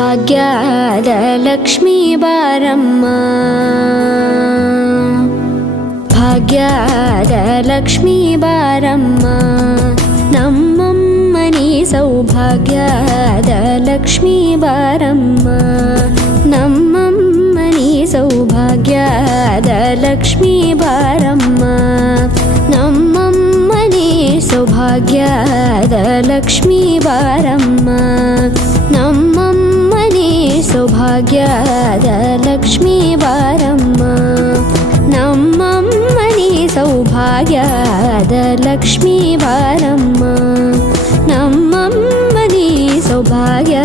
ಸೌಭಾಗ್ಯದ ಲಕ್ಷ್ಮೀ ಬಾರಮ್ಮ ಭಾಗ್ಯದ ಲಕ್ಷ್ಮೀ ಬಾರಮ್ಮ ನಮ್ಮಮ್ಮನಿ ಸೌಭಾಗ್ಯದ ಲಕ್ಷ್ಮೀ ಬಾರಮ್ಮ ನಮ್ಮಮ್ಮನಿ ಸೌಭಾಗ್ಯದ ಲಕ್ಷ್ಮೀ ಬಾರಮ್ಮ ನಮ್ಮಮ್ಮನಿ ಸೌಭಾಗ್ಯದ ಲಕ್ಷ್ಮೀ ಬಾರಮ್ಮ ನಮ್ಮಮ್ಮನಿ ಸೌಭಾಗ್ಯದ ಲಕ್ಷ್ಮೀ ಬಾರಮ್ಮ ನಮ್ಮಮ್ಮನಿ ಸೌಭಾಗ್ಯದ ಲಕ್ಷ್ಮೀ ಬಾರಮ್ಮ ನಮ್ಮಮ್ಮನಿ ಸೌಭಾಗ್ಯ